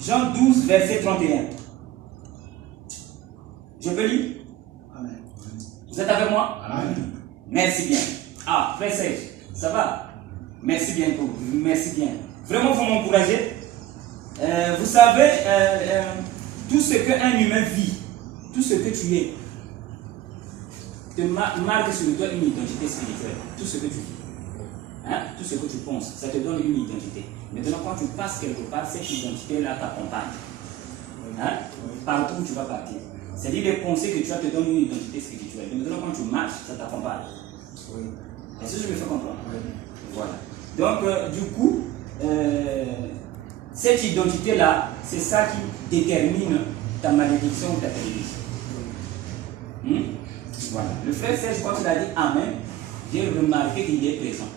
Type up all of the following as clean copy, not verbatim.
Jean 12, verset 31. Je peux lire? Amen. Vous êtes avec moi? Amen. Merci bien. Ah, frère Serge, ça va? Merci bien pour vous. Merci bien. Vraiment, vous m'encouragez. Vous savez, tout ce qu'un humain vit, tout ce que tu es, te marque sur toi une identité spirituelle. Tout ce que tu vis, hein, tout ce que tu penses, ça te donne une identité. Maintenant, quand tu passes quelque part, cette identité-là t'accompagne. Hein? Partout où tu vas partir. C'est-à-dire les pensées que tu as te donnent une identité spirituelle. Et maintenant, quand tu marches, ça t'accompagne. Est-ce que je me fais comprendre? Voilà. Donc, du coup, cette identité-là, c'est ça qui détermine ta malédiction ou ta bénédiction. Voilà. Le frère Serge, quand il a dit Amen, j'ai remarqué qu'il est présent.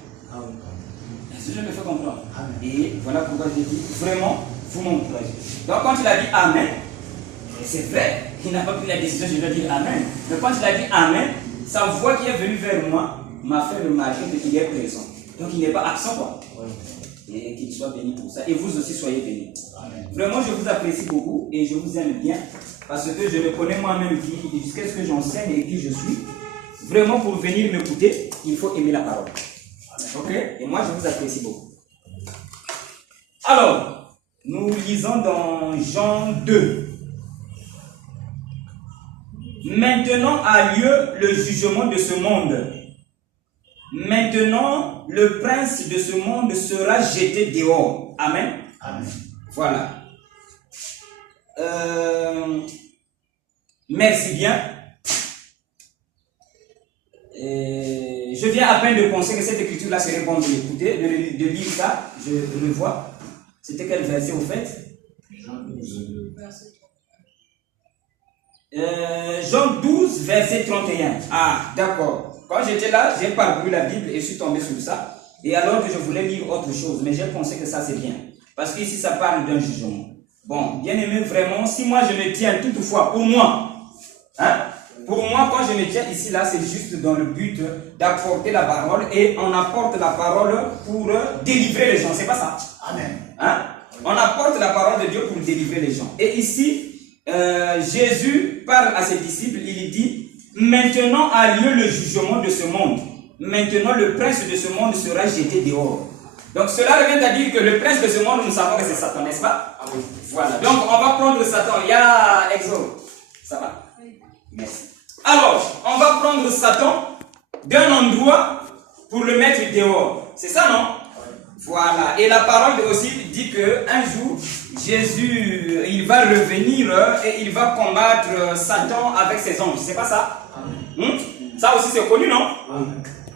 Est-ce que je me fais comprendre? Amen. Et voilà pourquoi j'ai dit vraiment, vous m'encouragez. Donc, quand il a dit Amen, c'est vrai, il n'a pas pris la décision, je dois dire Amen. Mais quand il a dit Amen, sa voix qui est venue vers moi m'a fait remarquer qu'il est présent. Donc, il n'est pas absent, quoi. Et qu'il soit béni pour ça. Et vous aussi, soyez bénis. Amen. Vraiment, je vous apprécie beaucoup et je vous aime bien parce que je me connais moi-même jusqu'à ce que j'enseigne et qui je suis. Vraiment, pour venir m'écouter, il faut aimer la parole. Ok? Et moi, je vous apprécie beaucoup. Alors, nous lisons dans Jean 2. Maintenant a lieu le jugement de ce monde. Maintenant, le prince de ce monde sera jeté dehors. Amen. Amen. Voilà. Merci bien. Je viens à peine de penser que cette écriture-là serait bonne de l'écouter, de lire ça. Je le vois. C'était quel verset au fait? Jean 12, verset 31. Ah, d'accord. Quand j'étais là, j'ai parcouru la Bible et je suis tombé sur ça. Et alors que je voulais lire autre chose, mais j'ai pensé que ça c'est bien. Parce qu'ici, ça parle d'un jugement. Bon, bien aimé, vraiment, si moi je me tiens toutefois, pour moi, hein, pour moi, quand je me tiens ici, là, c'est juste dans le but d'apporter la parole et on apporte la parole pour délivrer les gens. C'est pas ça? Amen. Hein? On apporte la parole de Dieu pour délivrer les gens. Et ici, Jésus parle à ses disciples, il dit, maintenant a lieu le jugement de ce monde. Maintenant, le prince de ce monde sera jeté dehors. Donc, cela revient à dire que le prince de ce monde, nous savons que c'est Satan, n'est-ce pas? Ah oui. Voilà. Donc, on va prendre Satan. Il y a Exode. Ça va? Oui. Merci. Alors, on va prendre Satan d'un endroit pour le mettre dehors. C'est ça, non? Oui. Voilà. Et la parole aussi dit qu'un jour, Jésus, il va revenir et il va combattre Satan avec ses anges. C'est pas ça? Ça aussi, c'est connu, non? Oui.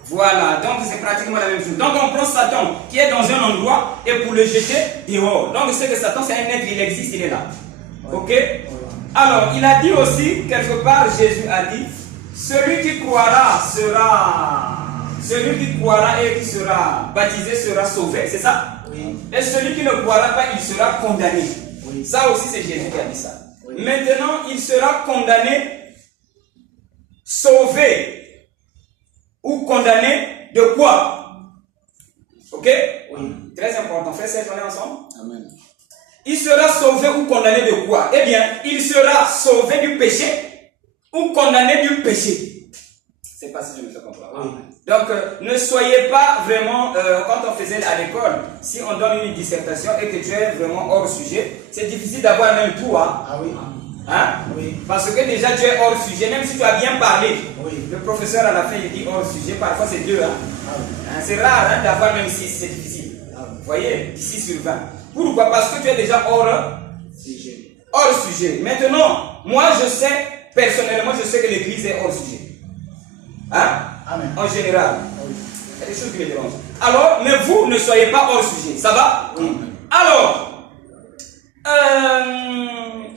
Voilà, donc c'est pratiquement la même chose. Donc on prend Satan qui est dans un endroit et pour le jeter dehors. Donc c'est que Satan c'est un être, il existe, il est là. Ok? Alors il a dit aussi, quelque part Jésus a dit, celui qui croira et qui sera baptisé sera sauvé, c'est ça? Oui. Et celui qui ne croira pas, il sera condamné. Oui. Ça aussi c'est Jésus qui a dit ça. Oui. Maintenant il sera condamné, sauvé. Ou condamné de quoi? Ok? Oui. Très important. Faites cette journée ensemble. Amen. Il sera sauvé ou condamné de quoi? Eh bien, il sera sauvé du péché ou condamné du péché. C'est pas si je me fais comprendre. Oui. Donc, ne soyez pas vraiment, quand on faisait à l'école, si on donne une dissertation et que tu es vraiment hors sujet, c'est difficile d'avoir même tout. Hein? Ah oui. Hein? Oui. Parce que déjà tu es hors sujet, même si tu as bien parlé. Oui. Le professeur à la fin il dit hors sujet, parfois c'est 2. Hein? Ah oui. Hein, c'est rare hein, d'avoir même 6, c'est difficile. Ah oui. Vous voyez, 6 sur 20. Pourquoi? Parce que tu es déjà hors sujet. Hors sujet. Maintenant, moi je sais, personnellement, je sais que l'église est hors sujet. Hein? Amen. En général. Oui. Il y a des choses qui me dérangent. Alors, mais vous ne soyez pas hors sujet. Ça va? Oui. Alors,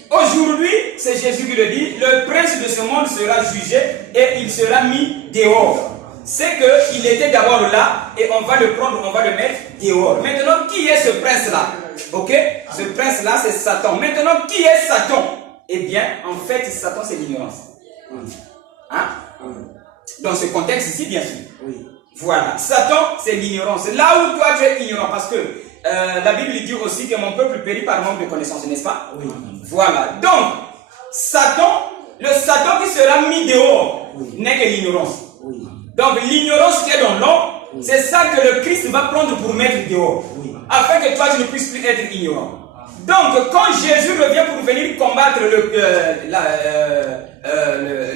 aujourd'hui, c'est Jésus qui le dit, le prince de ce monde sera jugé et il sera mis dehors. C'est qu'il était d'abord là et on va le prendre, on va le mettre dehors. Maintenant, qui est ce prince-là? Ok? Ce prince-là, c'est Satan. Maintenant, qui est Satan? Eh bien, en fait, Satan, c'est l'ignorance. Hein? Dans ce contexte ici, bien sûr. Oui. Voilà. Satan, c'est l'ignorance. Là où toi, tu es ignorant, parce que la Bible dit aussi que mon peuple périt par manque de connaissance, n'est-ce pas? Oui. Voilà. Donc, Satan, le Satan qui sera mis dehors, n'est que l'ignorance. Oui. Donc, l'ignorance qui est dans l'homme, c'est ça que le Christ va prendre pour mettre dehors. Afin que toi, tu ne puisses plus être ignorant. Donc, quand Jésus revient pour venir combattre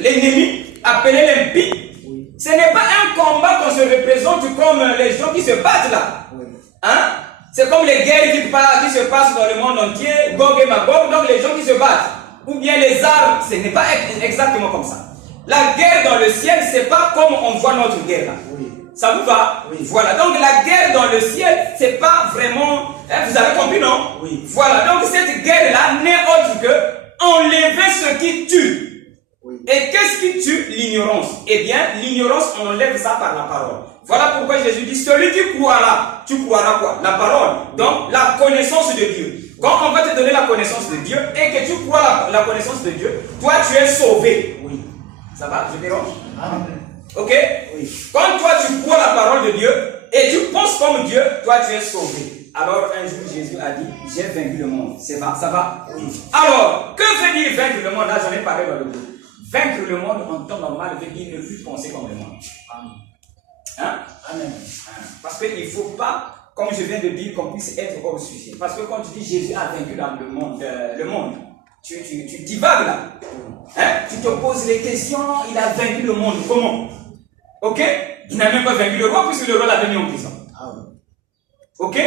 l'ennemi, appelé l'impie, ce n'est pas un combat qu'on se représente comme les gens qui se battent là. Hein? C'est comme les guerres qui se passent dans le monde entier, Gog et Magog, donc les gens qui se battent. Ou bien les armes, ce n'est pas exactement comme ça. La guerre dans le ciel, c'est pas comme on voit notre guerre là. Ça vous va? Voilà. Donc la guerre dans le ciel, c'est pas vraiment... Hein, vous avez compris, non? Voilà. Donc cette guerre-là n'est autre que enlever ce qui tue. Et qu'est-ce qui tue? L'ignorance. Eh bien, l'ignorance, on enlève ça par la parole. Voilà pourquoi Jésus dit, celui qui croira, tu croiras quoi? La parole. Donc, la connaissance de Dieu. Quand on va te donner la connaissance de Dieu et que tu crois la connaissance de Dieu, toi, tu es sauvé. Ça va? Je dérange? Ok? Quand toi, tu crois la parole de Dieu et tu penses comme Dieu, toi, tu es sauvé. Alors, un jour, Jésus a dit, j'ai vaincu le monde. Ça va? Alors, que veut dire vaincre le monde? Là, j'en ai parlé dans le groupe. Vaincre le monde en temps normal veut dire ne plus penser comme le monde. Hein? Amen. Parce qu'il ne faut pas, comme je viens de dire, qu'on puisse être hors sujet. Parce que quand tu dis Jésus a vaincu dans le monde, tu divagues là. Hein? Tu te poses les questions, il a vaincu le monde. Comment? Ok? Il n'a même pas vaincu le roi puisque le roi l'avait mis en prison. Ok?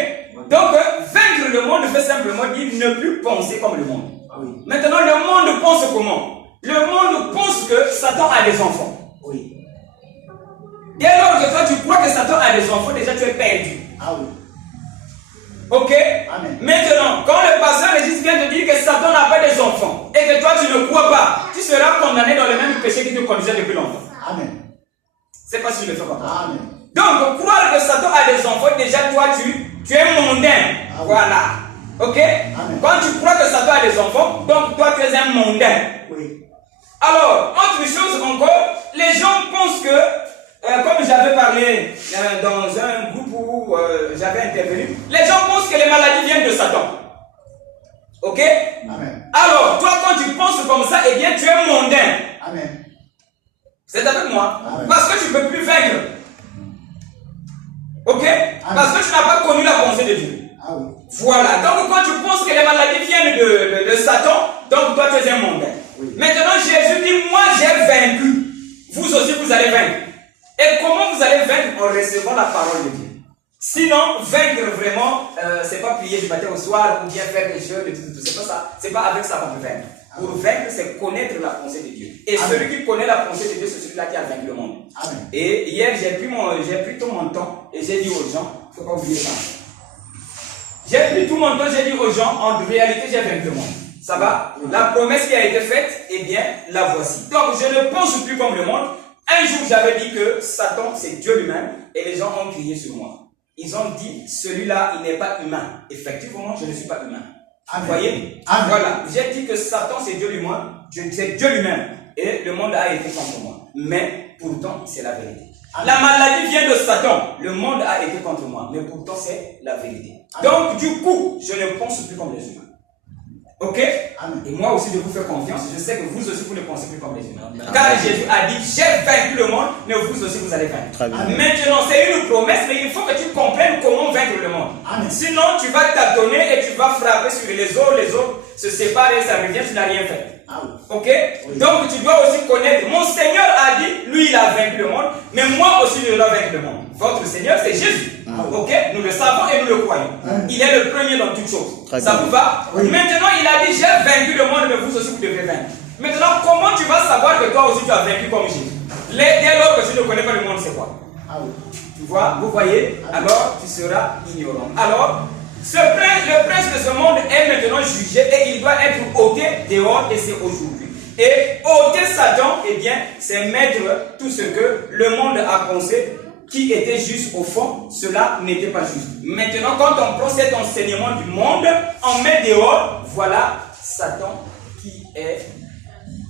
Donc, vaincre le monde veut simplement dire ne plus penser comme le monde. Maintenant, le monde pense comment? Le monde pense que Satan a des enfants. Dès lors que toi tu crois que Satan a des enfants, déjà tu es perdu. Ok? Amen. Maintenant, quand le pasteur Régis vient te dire que Satan n'a pas des enfants et que toi tu ne crois pas, tu seras condamné dans le même péché qui te conduisait depuis longtemps. Amen. C'est pas si je le fais pas. Amen. Donc, croire que Satan a des enfants, déjà toi tu es mondain. Voilà. Ok? Amen. Quand tu crois que Satan a des enfants, donc toi tu es un mondain. Alors, autre chose encore, les gens pensent que, comme j'avais parlé dans un groupe où j'avais intervenu, les gens pensent que les maladies viennent de Satan. Ok? Amen. Alors, toi, quand tu penses comme ça, eh bien, tu es mondain. Amen. C'est avec moi? Amen. Parce que tu ne peux plus vaincre. Ok? Amen. Parce que tu n'as pas connu la pensée de Dieu. Voilà. Donc, quand tu penses que les maladies viennent de Satan, donc toi, tu es un mondain. Maintenant, Jésus dit, moi j'ai vaincu. Vous aussi, vous allez vaincre. Et comment vous allez vaincre? En recevant la parole de Dieu. Sinon, vaincre vraiment, c'est pas prier du matin au soir ou bien faire des jeux, c'est pas ça. C'est pas avec ça qu'on peut vaincre. Pour vaincre, c'est connaître la pensée de Dieu. Et celui qui connaît la pensée de Dieu, c'est celui-là qui a vaincu le monde. Amen. Et hier, j'ai pris tout mon temps et j'ai dit aux gens, il ne faut pas oublier ça. J'ai pris tout mon temps, j'ai dit aux gens, en réalité, j'ai vaincu le monde. Ça va? La promesse qui a été faite, eh bien, la voici. Donc, je ne pense plus comme le monde. Un jour, j'avais dit que Satan, c'est Dieu lui-même, et les gens ont crié sur moi. Ils ont dit, celui-là, il n'est pas humain. Effectivement, je ne suis pas humain. Vous voyez? Amen. Voilà. J'ai dit que Satan, c'est Dieu lui-même, c'est Dieu lui-même, et le monde a été contre moi. Mais, pourtant, c'est la vérité. Amen. La maladie vient de Satan. Le monde a été contre moi, mais pourtant, c'est la vérité. Amen. Donc, du coup, je ne pense plus comme les humains. Ok? Amen. Et moi aussi, je vous fais confiance. Je sais que vous aussi, vous ne pensez plus comme les humains. Car Jésus a dit, j'ai vaincu le monde, mais vous aussi, vous allez vaincre. Maintenant, c'est une promesse, mais il faut que tu comprennes comment vaincre le monde. Amen. Sinon, tu vas tâtonner et tu vas frapper sur les autres se séparent et ça revient, tu n'as rien fait. Ok? Oui. Donc, tu dois aussi connaître. Mon Seigneur a dit, lui, il a vaincu le monde, mais moi aussi, je dois vaincre le monde. Votre Seigneur, c'est Jésus. Ok? Nous le savons et nous le croyons. Il est le premier dans toutes choses. Ça vous va? Oui. Maintenant, il a dit, j'ai vaincu le monde, mais vous aussi, vous devez vaincre. Maintenant, comment tu vas savoir que toi aussi, tu as vaincu comme Jésus? Dès lors que tu ne connais pas le monde, c'est quoi? Tu vois? Vous voyez? Alors, tu seras ignorant. Alors, le prince de ce monde est maintenant jugé et il doit être ôté dehors, et c'est aujourd'hui. Et ôter Satan, eh bien, c'est mettre tout ce que le monde a pensé qui était juste au fond, cela n'était pas juste. Maintenant, quand on prend cet enseignement du monde, on met dehors, voilà Satan qui est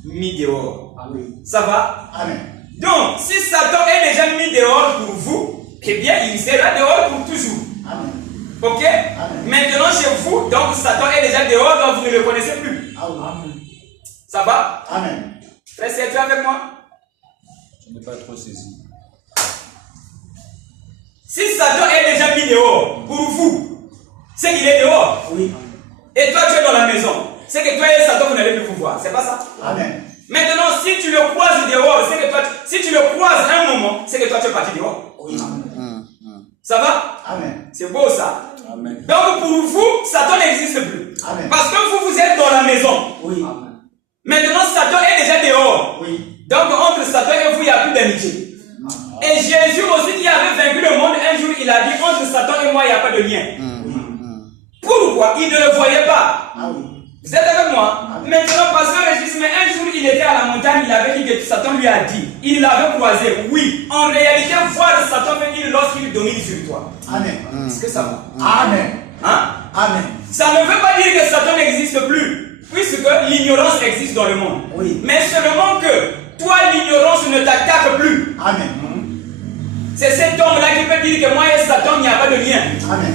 mis dehors. Amen. Ça va? Amen. Donc, si Satan est déjà mis dehors pour vous, eh bien, il sera dehors pour toujours. Amen. Ok? Amen. Maintenant chez vous, donc Satan est déjà dehors, donc vous ne le connaissez plus. Amen. Ça va? Amen. Frère, c'est tu avec moi? Je n'ai pas trop saisi. Si Satan est déjà mis dehors, pour vous, c'est qu'il est dehors. Oui. Et toi, tu es dans la maison. C'est que toi et Satan, vous n'allez plus vous voir. C'est pas ça? Amen. Maintenant, si tu le croises dehors, c'est que toi, si tu le croises un moment, c'est que toi, tu es parti dehors. Oui. Ça va? Amen. C'est beau ça. Amen. Donc, pour vous, Satan n'existe plus. Amen. Parce que vous êtes dans la maison. Oui. Amen. Maintenant, Satan est déjà dehors. Oui. Donc, entre Satan et vous, il n'y a plus d'amitié. Et Jésus aussi, qui avait vaincu le monde, un jour, il a dit, entre Satan et moi, il n'y a pas de lien. Pourquoi? Il ne le voyait pas. Ah oui. Vous êtes avec moi? Maintenant, pasteur Régis, mais un jour, il était à la montagne, il avait dit que Satan lui a dit. Il l'avait croisé. Oui. En réalité, voir Satan venir lorsqu'il domine sur toi. Amen. Est-ce que ça va? Amen. Hein? Amen. Ça ne veut pas dire que Satan n'existe plus, puisque l'ignorance existe dans le monde. Oui. Mais seulement que toi, l'ignorance ne t'attaque plus. Amen. C'est cet homme-là qui peut dire que moi et Satan, il n'y a pas de lien. Amen.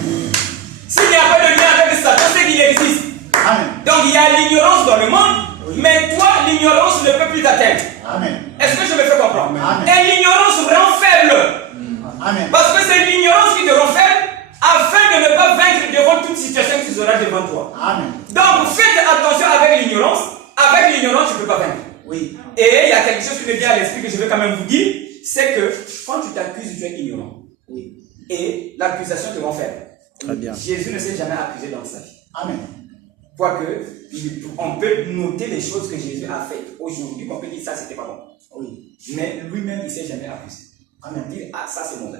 S'il n'y a pas de lien avec Satan, c'est qu'il existe. Amen. Donc il y a l'ignorance dans le monde, oui. Mais toi, l'ignorance ne peut plus t'atteindre. Amen. Est-ce que je me fais comprendre? Amen. Et l'ignorance rend faible. Amen. Parce que c'est l'ignorance qui te rend faible, afin de ne pas vaincre devant toute situation qui sera devant toi. Amen. Donc faites attention avec l'ignorance. Avec l'ignorance, tu ne peux pas vaincre. Oui. Et il y a quelque chose qui me vient à l'esprit que je vais quand même vous dire, c'est que quand tu t'accuses, tu es ignorant. Oui. Et l'accusation te rend faible. Très bien. Jésus ne s'est jamais accusé dans sa vie. Amen. Quoique, on peut noter les choses que Jésus a faites aujourd'hui, on peut dire ça, c'était pas bon. Oui. Mais lui-même, il ne s'est jamais accusé. Amen. Dire, ah, ça c'est mauvais.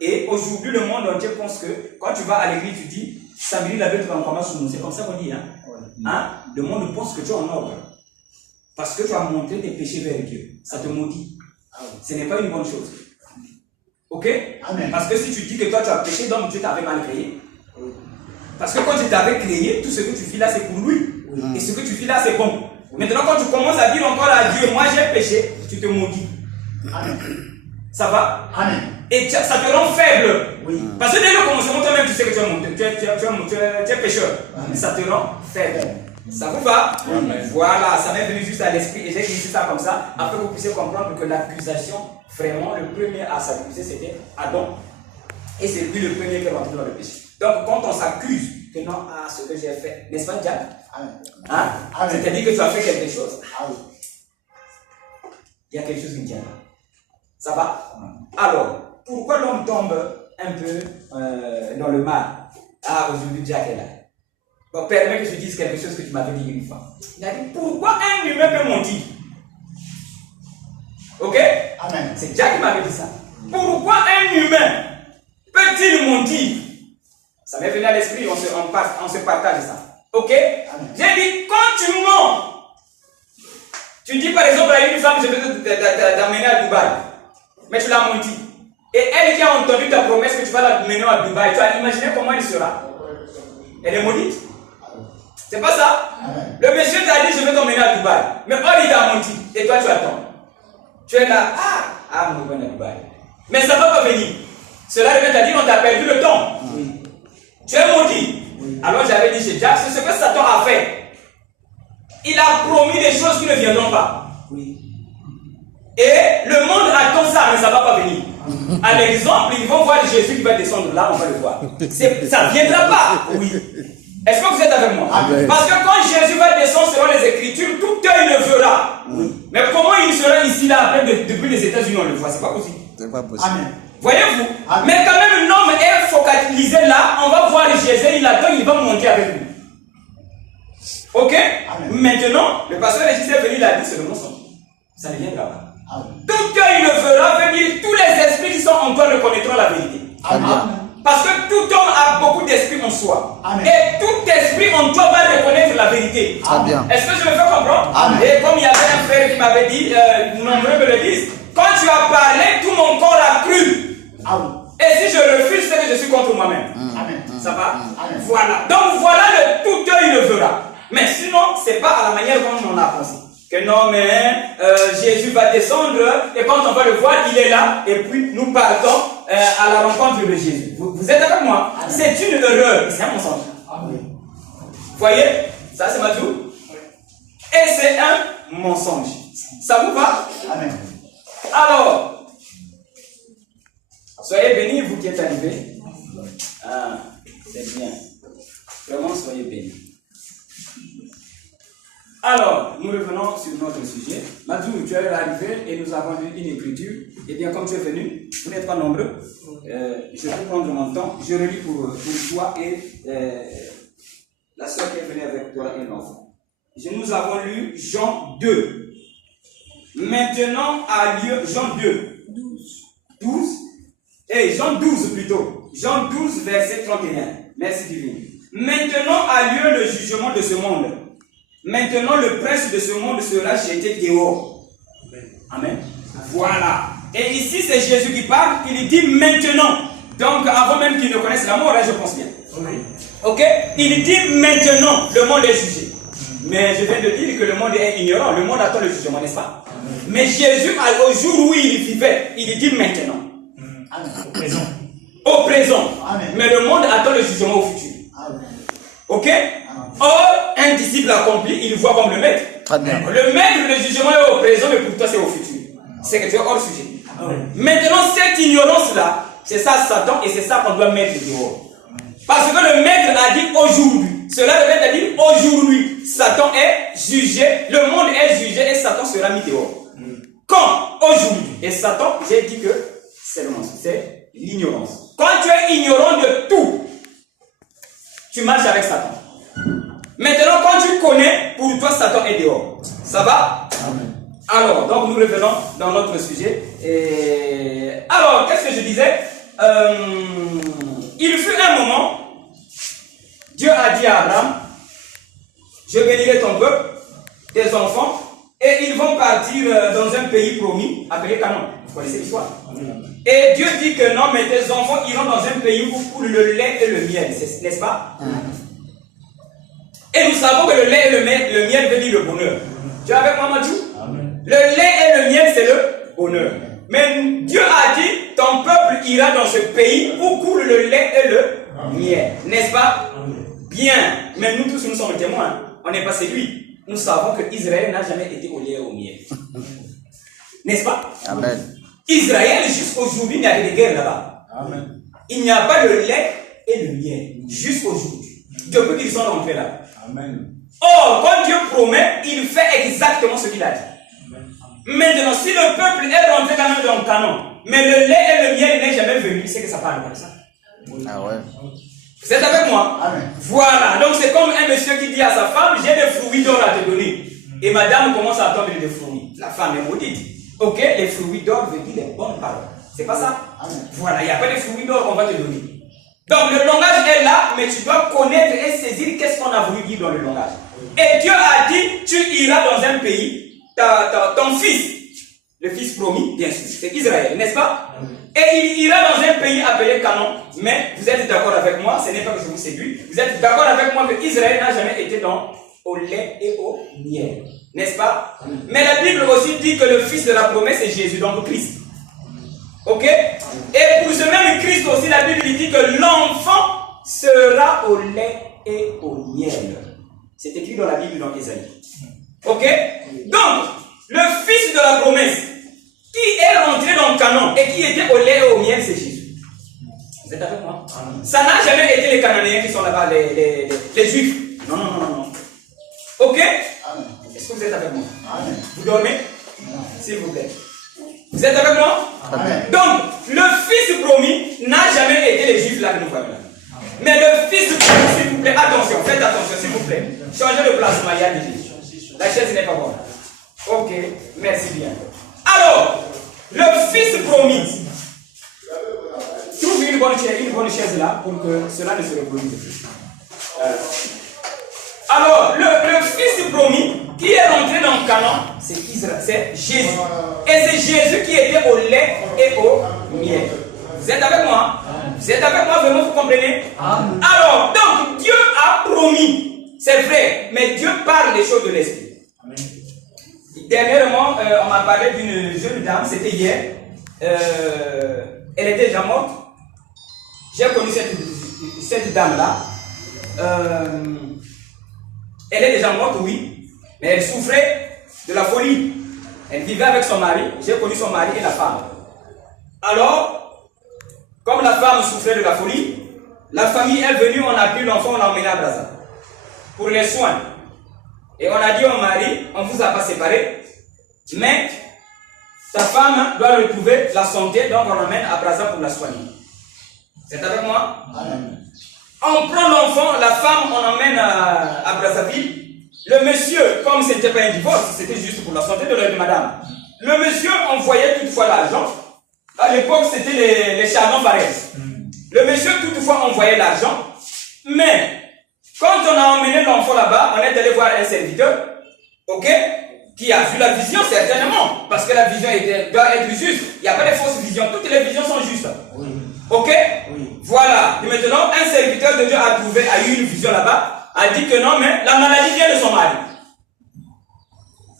Et aujourd'hui, le monde entier pense que quand tu vas à l'église, tu dis, samedi, la bête va en commencer sous nous. C'est comme ça qu'on dit, hein? Oui. Hein? Le monde pense que tu es en ordre. Parce que tu as montré tes péchés vers Dieu. Ça te maudit. Ah oui. Ce n'est pas une bonne chose. Ok? Amen. Parce que si tu dis que toi tu as péché, donc Dieu t'avait mal créé. Oui. Parce que quand tu t'avais créé, tout ce que tu fais là c'est pour lui. Oui. Et ce que tu fais là c'est bon. Oui. Maintenant quand tu commences à dire encore à Dieu, moi j'ai péché, tu te maudis. Amen. Ça va? Amen. Et ça te rend faible. Oui. Parce que dès le commencement, toi-même tu sais que tu es pécheur. Amen. Ça te rend faible. Ça vous va? Amen. Voilà, ça m'est venu juste à l'esprit et j'ai dit ça comme ça, afin que vous puissiez comprendre que l'accusation, vraiment, le premier à s'accuser, c'était Adam. Et c'est lui le premier qui est rentré dans le péché. Donc, quand on s'accuse que non, ah, ce que j'ai fait, n'est-ce pas, diable? Hein? C'est-à-dire que tu as fait quelque chose. Il y a quelque chose qui ne tient pas. Ça va? Alors, pourquoi l'homme tombe un peu dans le mal? Ah, aujourd'hui, Jack est là. Bon, permets que je dise quelque chose que tu m'avais dit une fois. Il a dit, pourquoi un humain peut mentir? Ok? Amen. C'est Jack qui m'avait dit ça. Pourquoi un humain peut-il mentir? Ça m'est venu à l'esprit, on se partage ça. Ok? Amen. J'ai dit, quand tu mens, tu dis par exemple à une femme, je vais t'amener à Dubaï. Mais tu l'as menti. Et elle qui a entendu ta promesse que tu vas la mener à Dubaï, tu as imaginé comment elle sera? Elle est maudite. C'est pas ça? Amen. Le monsieur t'a dit je vais t'emmener à Dubaï. Mais il t'a menti. Et toi tu attends. Tu es là. Mon bon à Dubaï. Mais ça ne va pas venir. Cela revient à dire on t'a perdu le temps. Oui. Tu es maudit. Oui. Alors j'avais dit chez Jack, c'est ce que Satan a fait. Il a promis des choses qui ne viendront pas. Oui. Et le monde attend ça, mais ça ne va pas venir. À l'exemple, ils vont voir Jésus qui va descendre là, on va le voir. Ça ne viendra pas. Oui. Est-ce que vous êtes avec moi? Amen. Parce que quand Jésus va descendre selon les Écritures, tout œil le verra. Oui. Mais comment il sera ici, là, après, depuis les États-Unis, on le voit? C'est pas possible. C'est pas possible. Amen. Voyez-vous? Amen. Mais quand même, l'homme est focalisé là, on va voir Jésus, il attend, il va monter avec nous. Ok? Amen. Maintenant, le pasteur Régis est venu, il a dit, c'est le mensonge. Ça ne viendra pas. Amen. Tout œil le verra, veut dire tous les esprits qui sont en toi reconnaîtront la vérité. Amen. Amen. Parce que tout homme a beaucoup d'esprit en soi. Amen. Et tout esprit en toi va reconnaître la vérité. Est-ce que je me fais comprendre? Amen. Et comme il y avait un frère qui m'avait dit, nombreux me le disent, quand tu as parlé, tout mon corps a cru. Amen. Et si je refuse, c'est que je suis contre moi-même. Amen. Ça va? Amen. Voilà. Donc voilà, le tout œil le verra. Mais sinon, ce n'est pas à la manière dont on a pensé. Que non, mais Jésus va descendre, et quand on va le voir, il est là, et puis nous partons à la rencontre de Jésus. Vous êtes avec moi? C'est une erreur, c'est un mensonge. Vous voyez? Ça c'est Mathieu. Et c'est un mensonge. Ça vous va? Amen. Alors, soyez bénis, vous qui êtes arrivés. Ah, c'est bien. Vraiment, soyez bénis. Alors, nous revenons sur notre sujet. Mathieu, tu es arrivé et nous avons lu une écriture. Eh bien, comme tu es venu, vous n'êtes pas nombreux. Je vais prendre mon temps. Je relis pour toi et la soeur qui est venue avec toi et l'enfant. Nous avons lu Jean 2. Maintenant a lieu Jean 2. 12. Et Jean 12 plutôt. Jean 12, verset 31. Merci divine. Maintenant a lieu le jugement de ce monde. Maintenant le prince de ce monde sera jeté dehors. Amen. Voilà. Et ici c'est Jésus qui parle. Il dit maintenant. Donc avant même qu'il ne connaisse la mort, là je pense bien. Ok. Il dit maintenant le monde est jugé. Mais je viens de dire que le monde est ignorant. Le monde attend le jugement, n'est-ce pas? Mais Jésus, au jour où il vivait, il dit maintenant. Au présent. Au présent. Amen. Mais le monde attend le jugement au futur. Amen. Ok? Or, un disciple accompli, il voit comme le maître. Le maître, le jugement est au présent, mais pour toi, c'est au futur. C'est que tu es hors sujet. Maintenant, cette ignorance-là, c'est ça Satan et c'est ça qu'on doit mettre dehors. Parce que le maître a dit aujourd'hui. Cela devait a dit aujourd'hui. Satan est jugé, le monde est jugé et Satan sera mis dehors. Quand? Aujourd'hui. Et Satan, j'ai dit que c'est le mensonge, c'est l'ignorance. Quand tu es ignorant de tout, tu marches avec Satan. Maintenant, quand tu connais, pour toi, Satan est dehors. Ça va? Amen. Alors, donc nous revenons dans notre sujet. Alors, qu'est-ce que je disais? Il fut un moment, Dieu a dit à Abraham, je bénirai ton peuple, tes enfants, et ils vont partir dans un pays promis, appelé Canaan. Vous connaissez l'histoire? Et Dieu dit que non, mais tes enfants iront dans un pays où coule le lait et le miel, n'est-ce pas? Et nous savons que le lait et le miel veut dire le bonheur. Tu es avec moi, Mathieu? Le lait et le miel, c'est le bonheur. Mais Dieu a dit, ton peuple ira dans ce pays où coule le lait et le miel. N'est-ce pas? Bien. Mais nous tous, nous sommes témoins. On n'est pas séduits. Nous savons que Israël n'a jamais été au lait et au miel. N'est-ce pas? Amen. Israël, jusqu'aujourd'hui, il n'y a que des guerres là-bas. Il n'y a pas le lait et le miel. Jusqu'aujourd'hui. Depuis qu'ils sont rentrés là. Amen. Or, quand Dieu promet, il fait exactement ce qu'il a dit. Maintenant, si le peuple est rentré quand même dans le canon, mais le lait et le miel n'est jamais venu, c'est que ça parle comme ça. Ah ouais. Vous êtes avec moi? Amen. Voilà. Donc c'est comme un monsieur qui dit à sa femme, j'ai des fruits d'or à te donner. Et madame commence à attendre des fruits. La femme est maudite. Ok, les fruits d'or veut dire les bonnes paroles. C'est pas ça? Amen. Voilà, il n'y a pas de fruits d'or qu'on va te donner. Donc le langage est là, mais tu dois connaître et saisir qu'est-ce qu'on a voulu dire dans le langage. Et Dieu a dit, tu iras dans un pays, ton fils, le fils promis, bien sûr, c'est Israël, n'est-ce pas? Et il ira dans un pays appelé Canaan. Mais vous êtes d'accord avec moi, ce n'est pas que je vous séduis, vous êtes d'accord avec moi que Israël n'a jamais été au lait et au miel, n'est-ce pas? Mais la Bible aussi dit que le fils de la promesse est Jésus, donc Christ. Ok? Et pour ce même Christ aussi, la Bible dit que l'enfant sera au lait et au miel. C'est écrit dans la Bible dans Ésaïe. Ok? Donc, le fils de la promesse qui est rentré dans le canon et qui était au lait et au miel, c'est Jésus. Vous êtes avec moi? Ça n'a jamais été les Cananéens qui sont là-bas, les Juifs. Non, non, non, non, non. Ok? Est-ce que vous êtes avec moi? Amen. Vous dormez? S'il vous plaît. Vous êtes avec moi? Amen. Donc, le fils promis n'a jamais été les Juifs là que nous voyons là. Mais le fils promis, s'il vous plaît, attention, faites attention, s'il vous plaît. Changez de place, Maria dit. La chaise n'est pas bonne. Ok, merci bien. Alors, le fils promis. Trouve une bonne chaise là pour que cela ne se reproduise plus. Alors, le fils promis qui est rentré dans le canon, c'est Israël, c'est Jésus. Et c'est Jésus qui était au lait et au miel. Vous êtes avec moi? Vous êtes avec moi, vraiment, vous comprenez? Alors, donc, Dieu a promis. C'est vrai, mais Dieu parle des choses de l'esprit. Dernièrement, on m'a parlé d'une jeune dame, c'était hier. Elle est déjà morte. J'ai connu cette dame-là. Elle est déjà morte, oui, mais elle souffrait de la folie. Elle vivait avec son mari. J'ai connu son mari et la femme. Alors, comme la femme souffrait de la folie, la famille est venue, on a pris l'enfant, on l'a emmené à Brazza pour les soins. Et on a dit au mari, on ne vous a pas séparés, mais ta femme doit retrouver la santé, donc on l'emmène à Brazza pour la soigner. C'est avec moi? Amen. On prend l'enfant, la femme, on l'emmène à Brazzaville. Le monsieur, comme ce n'était pas un divorce, c'était juste pour la santé de madame. Le monsieur envoyait toutefois l'argent. À l'époque, c'était les chardons pareils. Le monsieur toutefois envoyait l'argent. Mais, quand on a emmené l'enfant là-bas, on est allé voir un serviteur, ok, qui a vu la vision certainement, parce que la vision doit être juste. Il n'y a pas de fausses visions, toutes les visions sont justes. Oui. Ok? Oui. Voilà. Et maintenant, un serviteur de Dieu a eu une vision là-bas, a dit que non, mais la maladie vient de son mari.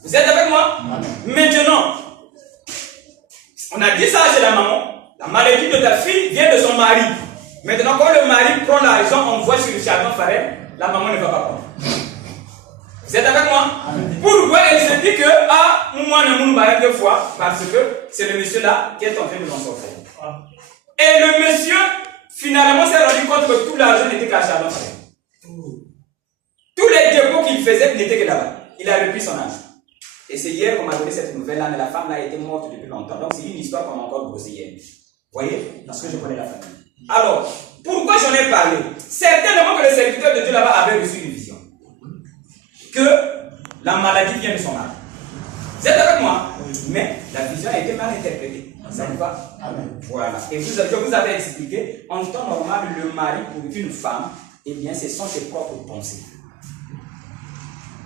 Vous êtes avec moi? Maintenant, on a dit ça chez la maman, la maladie de ta fille vient de son mari. Maintenant, quand le mari prend l'argent, on voit sur le charbon farel, la maman ne va pas prendre. Vous êtes avec moi? Pourquoi elle se dit que, moi, ne m'en parle deux fois, parce que c'est le monsieur là qui est en train de m'en sortir. Et le monsieur, finalement, s'est rendu compte que tout l'argent n'était qu'à charbon farel. Tous les dépôts qu'il faisait n'étaient que là-bas. Il a repris son âge. Et c'est hier qu'on m'a donné cette nouvelle-là, mais la femme là était morte depuis longtemps. Donc c'est une histoire qu'on m'a encore brossée hier. Vous voyez? Parce que je connais la famille. Alors, pourquoi j'en ai parlé? Certainement que le serviteur de Dieu là-bas avait reçu une vision. Que la maladie vient de son âme. Vous êtes avec moi? Mais la vision a été mal interprétée. Ça vous va? Voilà. Et je vous avais expliqué, en temps normal, le mari pour une femme, eh bien, ce sont ses propres pensées.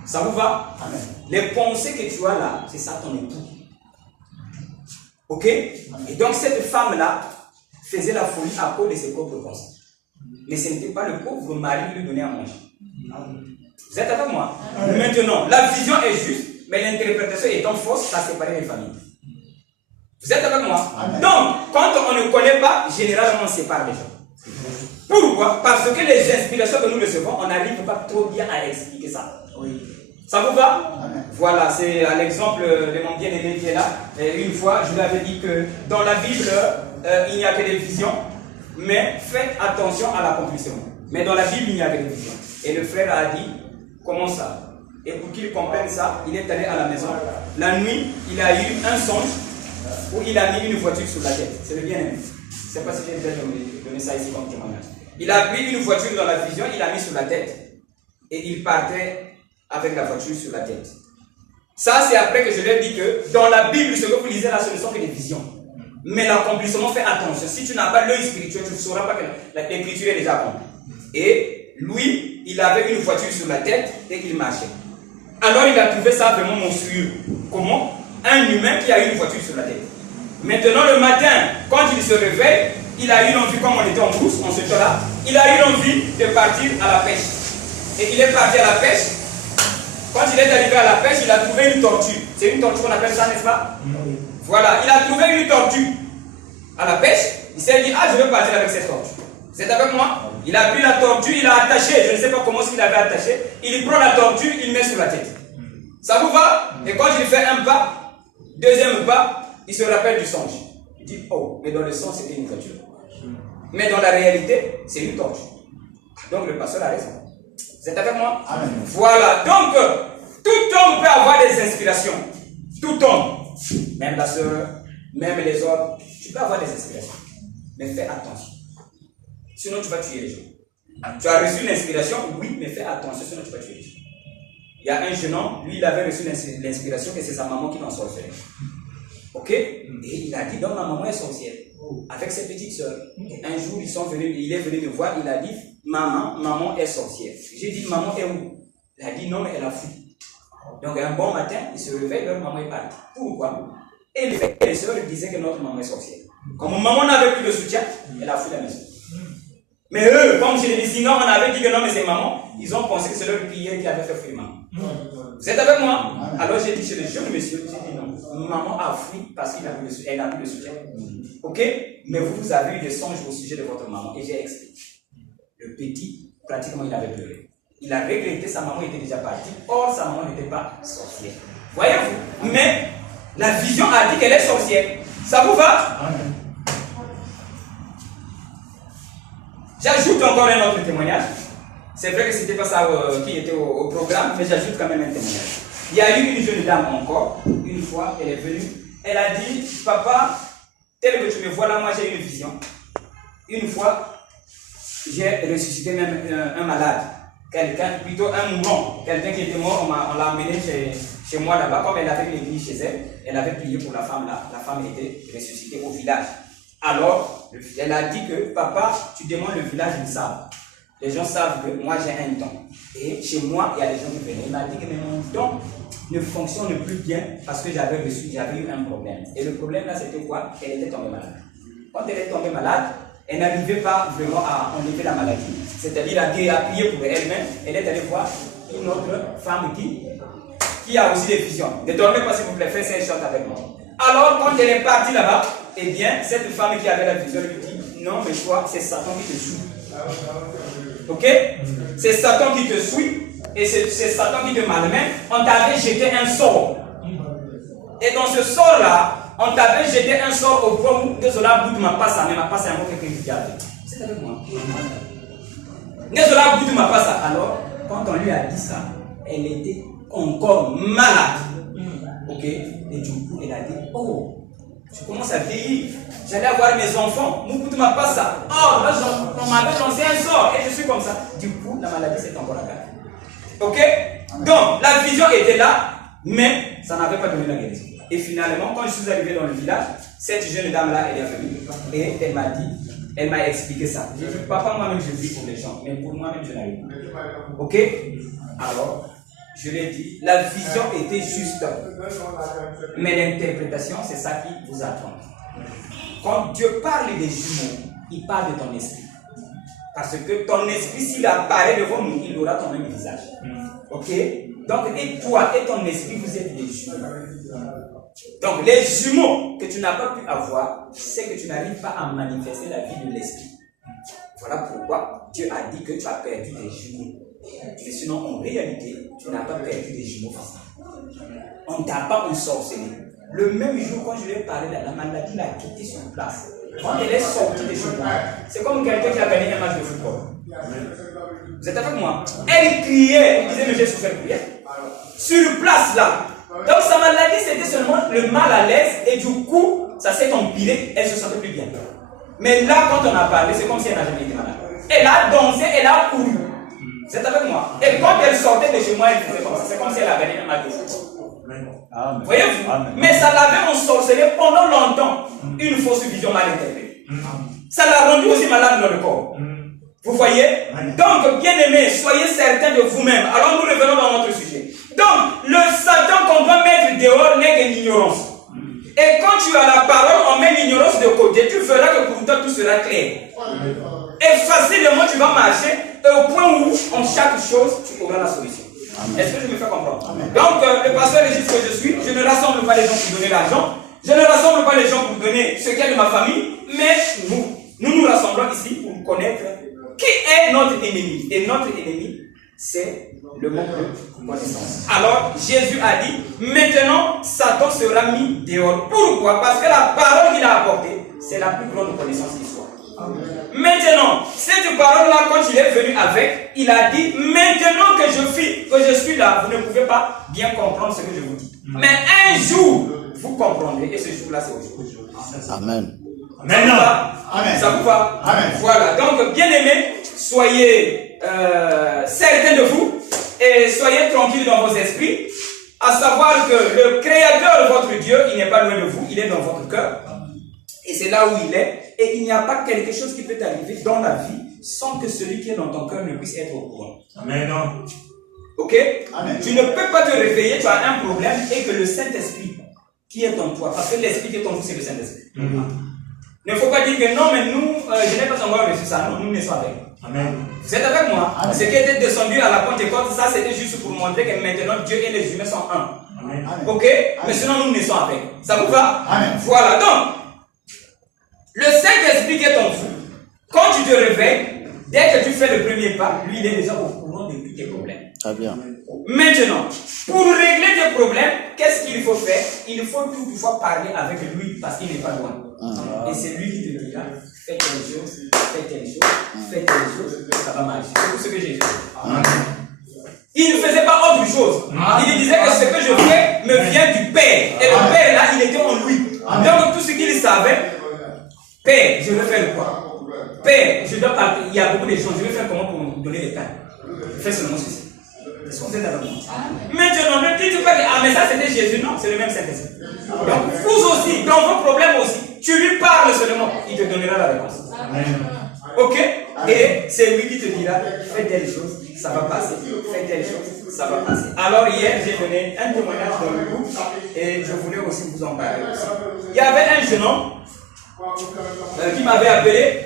Ça vous va? Amen. Les pensées que tu as là, c'est ça ton époux. Ok? Amen. Et donc cette femme-là faisait la folie à cause de ses propres pensées. Mais ce n'était pas le pauvre mari qui lui donnait à manger. Amen. Vous êtes avec moi? Amen. Maintenant, la vision est juste, mais l'interprétation étant fausse, ça sépare les familles. Vous êtes avec moi? Amen. Donc, quand on ne connaît pas, généralement on sépare les gens. Pourquoi? Parce que les inspirations que nous recevons, on n'arrive pas trop bien à expliquer ça. Oui. Ça vous va? Amen. Voilà, c'est à l'exemple de mon bien-aimé qui est là. Et une fois, je lui avais dit que dans la Bible, il n'y a que des visions, mais faites attention à l'accomplissement. Mais dans la Bible, il n'y a que des visions. Et le frère a dit, comment ça? Et pour qu'il comprenne ça, il est allé à la maison. La nuit, il a eu un songe où il a mis une voiture sur la tête. C'est le bien-aimé. Je ne sais pas si j'ai déjà donné ça ici comme témoignage. Il a pris une voiture dans la vision, il l'a mis sur la tête et il partait avec la voiture sur la tête. Ça, c'est après que je lui ai dit que dans la Bible, ce que vous lisez là, ce ne sont que des visions. Mais l'accomplissement, fais attention. Si tu n'as pas l'œil spirituel, tu ne sauras pas que l'écriture est déjà accomplie. Et lui, il avait une voiture sur la tête et il marchait. Alors il a trouvé ça vraiment monstrueux. Comment? Un humain qui a une voiture sur la tête. Maintenant, le matin, quand il se réveille, il a eu l'envie, comme on était en brousse, en ce temps-là, il a eu l'envie de partir à la pêche. Et il est parti à la pêche. Quand il est arrivé à la pêche, il a trouvé une tortue. C'est une tortue qu'on appelle ça, n'est-ce pas? Oui. Voilà, il a trouvé une tortue à la pêche. Il s'est dit, je vais partir avec cette tortue. Vous êtes avec moi? Il a pris la tortue, il l'a attachée. Je ne sais pas comment il l'avait attachée. Il prend la tortue, il met sur la tête. Ça vous va? Et quand il fait un pas, deuxième pas, il se rappelle du songe. Il dit, mais dans le songe, c'était une voiture. Mais dans la réalité, c'est une tortue. Donc le pasteur a raison. Vous êtes avec moi? Amen. Voilà. Donc, tout homme peut avoir des inspirations. Tout homme. Même la soeur, même les autres. Tu peux avoir des inspirations. Mais fais attention. Sinon, tu vas tuer les gens. Tu as reçu l'inspiration? Oui, mais fais attention, sinon tu vas tuer les gens. Il y a un jeune homme, lui, il avait reçu l'inspiration que c'est sa maman qui l'en sorcière. Ok? Et il a dit, donc ma maman est sorcière. Avec ses petites soeurs. Et un jour, il est venu me voir, il a dit, maman est sorcière. J'ai dit, maman est où? Il a dit, non, mais elle a fui. Donc un bon matin, il se réveille, leur maman est partie. Pourquoi? Et les soeurs disaient que notre maman est sorcière. Comme maman n'avait plus de soutien, elle a fui la maison. Mais eux, comme chez les Bissingans, on avait dit que non, mais c'est maman, ils ont pensé que c'est leur prière qui avait fait fuir maman. Vous êtes avec moi? Alors j'ai dit chez le jeune monsieur, j'ai dit non, maman a fui parce qu'elle a plus de soutien. Ok? Mais vous avez eu des songes au sujet de votre maman et j'ai expliqué. Le petit, pratiquement, il avait pleuré. Il a regretté, sa maman était déjà partie. Or, sa maman n'était pas sorcière. Voyez-vous? Mais la vision a dit qu'elle est sorcière. Ça vous va? J'ajoute encore un autre témoignage. C'est vrai que ce n'était pas ça qui était au programme, mais j'ajoute quand même un témoignage. Il y a eu une jeune dame encore, une fois, elle est venue. Elle a dit, papa, tel que tu me vois là, moi j'ai eu une vision. Une fois, j'ai ressuscité même un malade. Quelqu'un, plutôt un mourant, quelqu'un qui était mort, on l'a emmené chez moi là-bas. Comme elle avait une église chez elle, elle avait prié pour la femme là. La femme était ressuscitée au village. Alors, elle a dit que, papa, tu demandes le village, ils savent. Les gens savent que moi j'ai un don. Et chez moi, il y a des gens qui venaient. Il m'a dit que mon don ne fonctionne plus bien parce que j'avais eu un problème. Et le problème là, c'était quoi? Elle était tombée malade. Quand elle est tombée malade, elle n'arrivait pas vraiment à enlever la maladie. C'est-à-dire, elle a prié pour elle-même. Elle est allée voir une autre femme qui a aussi des visions. Ne dormez pas s'il vous plaît, faites ces choses avec moi. Alors, quand elle est partie là-bas, eh bien, cette femme qui avait la vision lui dit, non, mais toi, c'est Satan qui te suit. Ok? C'est Satan qui te suit et c'est Satan qui te malmène. On t'avait jeté un sort. Et dans ce sort-là, on t'avait jeté un sort au point où désolé, bout de ma passe, mais ma passe est un mot que tu as dit. C'est avec moi. Désolé, bout de ma passe. Alors, quand on lui a dit ça, elle était encore malade. Ok? Et du coup, elle a dit, oh, je commence à vieillir. J'allais avoir mes enfants. Mon bout de ma passe. Oh, là, on m'avait lancé un sort. Et je suis comme ça. Du coup, la maladie s'est encore aggravée. Ok? Donc, la vision était là, mais ça n'avait pas donné la guérison. Et finalement, quand je suis arrivé dans le village, cette jeune dame-là, elle est venue et elle m'a dit, elle m'a expliqué ça. J'ai dit, papa, moi-même, je vis pour les gens, mais pour moi-même, je n'arrive pas. Ok? Alors, je lui ai dit, la vision était juste, mais l'interprétation, c'est ça qui vous attend. Quand Dieu parle des jumeaux, il parle de ton esprit. Parce que ton esprit, s'il apparaît devant nous, il aura ton même visage. Ok? Donc, et toi et ton esprit, vous êtes des jumeaux. Donc, les jumeaux que tu n'as pas pu avoir, c'est que tu n'arrives pas à manifester la vie de l'esprit. Voilà pourquoi Dieu a dit que tu as perdu des jumeaux. Mais sinon, en réalité, tu n'as pas perdu des jumeaux physiques. On ne t'a pas ensorcelé. Le même jour, quand je lui ai parlé, la maladie l'a quitté sur place. Quand elle est sortie de chez moi, c'est comme quelqu'un qui a gagné un match de football. Vous êtes avec moi? Elle criait, elle disait, mais j'ai souffert pour rien. Sur place là. Donc sa maladie, c'était seulement le mal à l'aise et du coup, ça s'est empiré, elle se sentait plus bien. Mais là, quand on a parlé, c'est comme si elle n'a jamais été malade. Elle a dansé, elle a couru. Vous êtes avec moi? Et quand elle sortait de chez moi, elle faisait comme ça. C'est comme si elle avait gagné un match de football. Voyez-vous? Mais ça l'avait ensorcelé pendant longtemps. Une fausse vision mal interprétée. Ça l'a rendu aussi malade dans le corps. Vous voyez? Donc, bien aimés, soyez certains de vous-même. Alors, nous revenons dans notre sujet. Donc, le Satan qu'on doit mettre dehors n'est que l'ignorance. Et quand tu as la parole, on met l'ignorance de côté. Tu verras que pour toi, tout sera clair. Et facilement, tu vas marcher. Et au point où, en chaque chose, tu auras la solution. Est-ce que je me fais comprendre? Donc, le pasteur Régis que je suis, je ne rassemble pas les gens pour donner l'argent. Je ne rassemble pas les gens pour donner ce qu'il y a de ma famille. Mais nous rassemblons ici pour connaître qui est notre ennemi. Et notre ennemi, c'est le manque de connaissance. Alors, Jésus a dit, maintenant, Satan sera mis dehors. Pourquoi? Parce que la parole qu'il a apportée, c'est la plus grande connaissance qui soit. Maintenant, cette parole-là, quand il est venu avec, il a dit, maintenant que je suis là, vous ne pouvez pas bien comprendre ce que je vous dis. Mais un jour, vous comprendrez, et ce jour-là, c'est aujourd'hui. Amen. Ça vous va? Amen. Voilà. Donc, bien aimés, soyez certains de vous et soyez tranquilles dans vos esprits, à savoir que le Créateur, votre Dieu, il n'est pas loin de vous, il est dans votre cœur. Et c'est là où il est. Et il n'y a pas quelque chose qui peut t'arriver dans la vie sans que celui qui est dans ton cœur ne puisse être au courant. Amen. Ok? Amen. Tu ne peux pas te réveiller, tu as un problème et que le Saint-Esprit qui est en toi, parce que l'Esprit qui est en vous, c'est le Saint-Esprit. Il ne faut pas dire que non, mais nous, je n'ai pas encore reçu ça. Non, nous ne sommes avec. Amen. Vous êtes avec moi? Amen. Ce qui était descendu à la Pentecôte, ça c'était juste pour montrer que maintenant Dieu et les humains sont un. Amen. Ok? Mais sinon, nous ne sommes avec. Ça vous va? Amen. Voilà. Donc, le Saint-Esprit est ton fou. Quand tu te réveilles, dès que tu fais le premier pas, lui, il est déjà au courant de tous tes problèmes. Très bien. Maintenant, pour régler tes problèmes, qu'est-ce qu'il faut faire? Il faut toutefois parler avec lui parce qu'il n'est pas loin. Et c'est lui qui te dira, fais telle chose, fais telle chose, fais telle chose, ça va marcher. C'est tout ce que j'ai fait. Il ne faisait pas autre chose. Il disait que ce que je fais me vient du Père. Et le Père là, il était en lui. Donc tout ce qu'il savait, Père, je vais faire quoi? Père, je dois parler. Il y a beaucoup de choses. Je vais faire comment pour me donner les temps? Fais seulement ceci. Est-ce qu'on est avec moi? Maintenant, ne dites pas que ah, mais ça c'était Jésus. Non, c'est le même Saint-Esprit. Donc, vous aussi, dans vos problèmes aussi, tu lui parles seulement. Il te donnera la réponse. Ok? Et c'est lui qui te dira fais telle chose, ça va passer. Fais telle chose, ça va passer. Alors, hier, j'ai donné un témoignage dans le groupe et je voulais aussi vous en parler aussi. Il y avait un jeune homme qui m'avait appelé.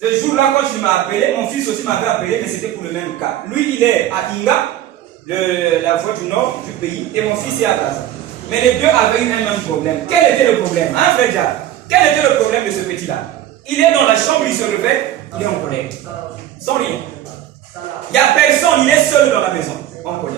Ce jour-là, quand il m'a appelé, mon fils aussi m'avait appelé, mais c'était pour le même cas. Lui, il est à Inga, la voie du nord du pays, et mon fils est à Gaza. Mais les deux avaient eu un même problème. Quel était le problème? Hein, frère Jacques? Quel était le problème de ce petit-là? Il est dans la chambre, il se réveille, il est en colère. Sans rien. Il n'y a personne, il est seul dans la maison, en colère.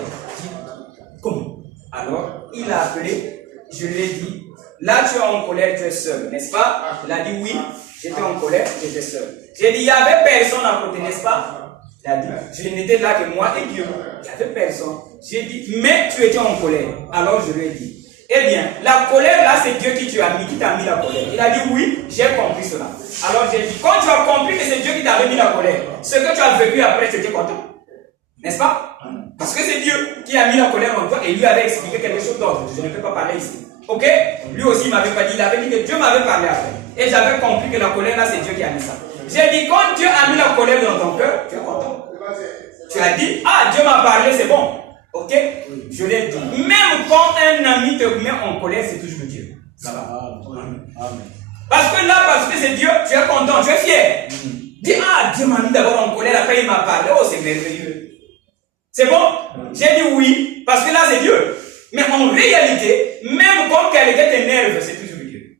Comment? Alors, il a appelé, je lui ai dit, là tu es en colère, tu es seul, n'est-ce pas? Il a dit oui. J'étais en colère, j'étais seul. J'ai dit, il n'y avait personne à côté, n'est-ce pas? Il a dit, je n'étais là que moi et Dieu. Il n'y avait personne. J'ai dit, mais tu étais en colère. Alors je lui ai dit, eh bien, la colère là, c'est Dieu qui t'a mis la colère. Il a dit, oui, j'ai compris cela. Alors j'ai dit, quand tu as compris que c'est Dieu qui t'avait mis la colère, ce que tu as vécu après, tu étais content. N'est-ce pas? Parce que c'est Dieu qui a mis la colère en toi et lui avait expliqué quelque chose d'autre. Je ne peux pas parler ici. Ok? Lui aussi, il m'avait pas dit, il avait dit que Dieu m'avait parlé après. Et j'avais compris que la colère là, c'est Dieu qui a mis ça. J'ai dit, quand Dieu a mis la colère dans ton cœur, tu es content. Tu as dit, ah, Dieu m'a parlé, c'est bon. Ok? Je l'ai dit. Même quand un ami te met en colère, c'est toujours Dieu. Ça va. Parce que là, parce que c'est Dieu, tu es content, tu es fier. Dis, ah, Dieu m'a mis d'abord en colère, après il m'a parlé. Oh, c'est merveilleux. C'est bon? J'ai dit oui, parce que là, c'est Dieu. Mais en réalité, même quand quelqu'un t'énerve, c'est toujours Dieu.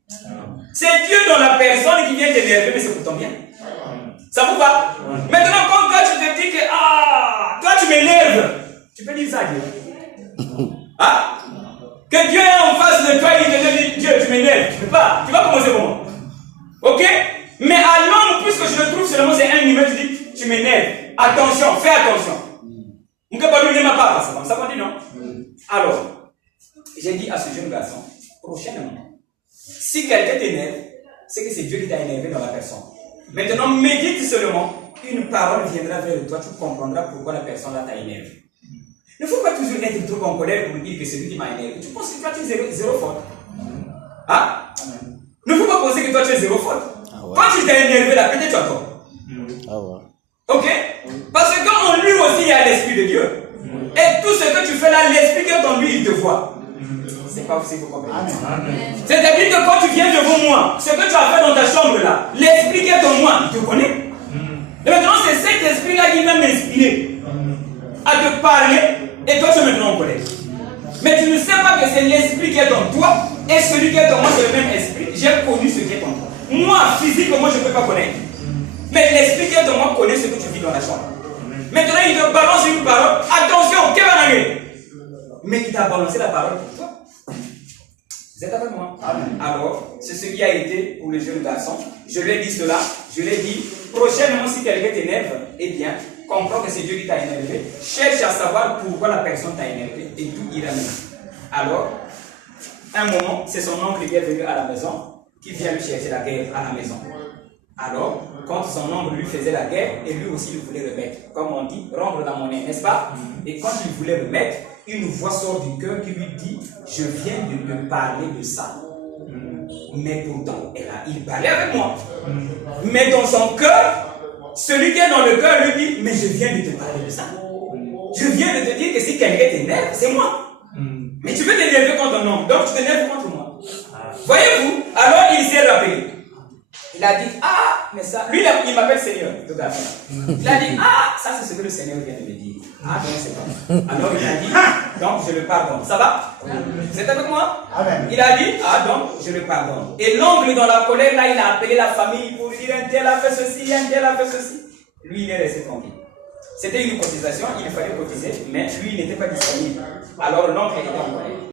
C'est Dieu dans la personne qui vient t'énerver, mais c'est pour ton bien. Ça vous va? Maintenant, quand toi tu te dis que ah, toi tu m'énerves, tu peux dire ça à Dieu. Ah? Que Dieu est en face de toi et il te dit Dieu, tu m'énerves. Tu peux pas. Tu vas commencer comment? Ok? Mais à l'homme, puisque je le trouve seulement c'est un numéro, tu dis tu m'énerves. Attention, fais attention. On ne peut pas lui dire pas, c'est comme ça qu'on dit non? Alors, j'ai dit à ce jeune garçon, prochainement, si quelqu'un t'énerve, c'est que c'est Dieu qui t'a énervé dans la personne. Maintenant, médite seulement, une parole viendra vers toi, tu comprendras pourquoi la personne là t'a énervé. Il ne faut pas toujours être trop en colère pour dire que c'est lui qui m'a énervé. Tu penses que toi tu es zéro faute. Hein? Il ne faut pas penser que toi tu es zéro faute. Quand tu t'es énervé là, peut-être tu as tort. Ok? Parce qu'en lui aussi il y a l'esprit de Dieu. Et tout ce que tu fais là, l'esprit qui est en lui, il te voit. C'est pas possible, vous comprenez. C'est-à-dire que quand tu viens devant moi, ce que tu as fait dans ta chambre là, l'esprit qui est en moi, il te connaît. Et maintenant, c'est cet esprit-là qui va m'inspirer à te parler, et toi tu es maintenant en colère. Mais tu ne sais pas que c'est l'esprit qui est en toi, et celui qui est en moi, c'est le même esprit. J'ai connu ce qui est en toi. Moi, physiquement, je ne peux pas connaître. Mais l'esprit qui est en moi connaît ce que tu vis dans la chambre. Maintenant, il te balance une parole. Attention, quel va arriver? Mais il t'a balancé la parole pour toi. Vous êtes avec moi? Alors, c'est ce qui a été pour le jeune garçon. Je lui ai dit cela. Je lui ai dit, prochainement, si quelqu'un t'énerve, eh bien, comprends que c'est Dieu qui t'a énervé. Cherche à savoir pourquoi la personne t'a énervé et tout ira mieux. Alors, un moment, c'est son oncle qui est venu à la maison, qui vient lui chercher la guerre à la maison. Alors, quand son oncle lui faisait la guerre, et lui aussi il voulait remettre, comme on dit, rendre la monnaie, n'est-ce pas? Et quand il voulait remettre, une voix sort du cœur qui lui dit, je viens de te parler de ça. Mais pourtant, il parlait avec moi. Mais dans son cœur, celui qui est dans le cœur lui dit, mais je viens de te parler de ça. Je viens de te dire que si quelqu'un t'énerve, c'est moi. Mais tu veux t'énerver contre un homme, donc tu t'énerves contre moi. Voyez-vous? Alors il s'est rappelé. Il a dit, ah, mais ça, lui, il m'appelle Seigneur. Il a dit, ah, ça c'est ce que le Seigneur vient de me dire. Ah, je ne sais pas. Alors il a dit, donc je le pardonne. Ça va? Vous êtes avec moi? Amen. Il a dit, ah, donc je le pardonne. Et l'oncle, dans la colère, là, il a appelé la famille pour dire, un tel a fait ceci, un tel a fait ceci. Lui, il est resté tranquille. C'était une cotisation, il fallait cotiser, mais lui, il n'était pas disponible. Alors l'oncle était en colère.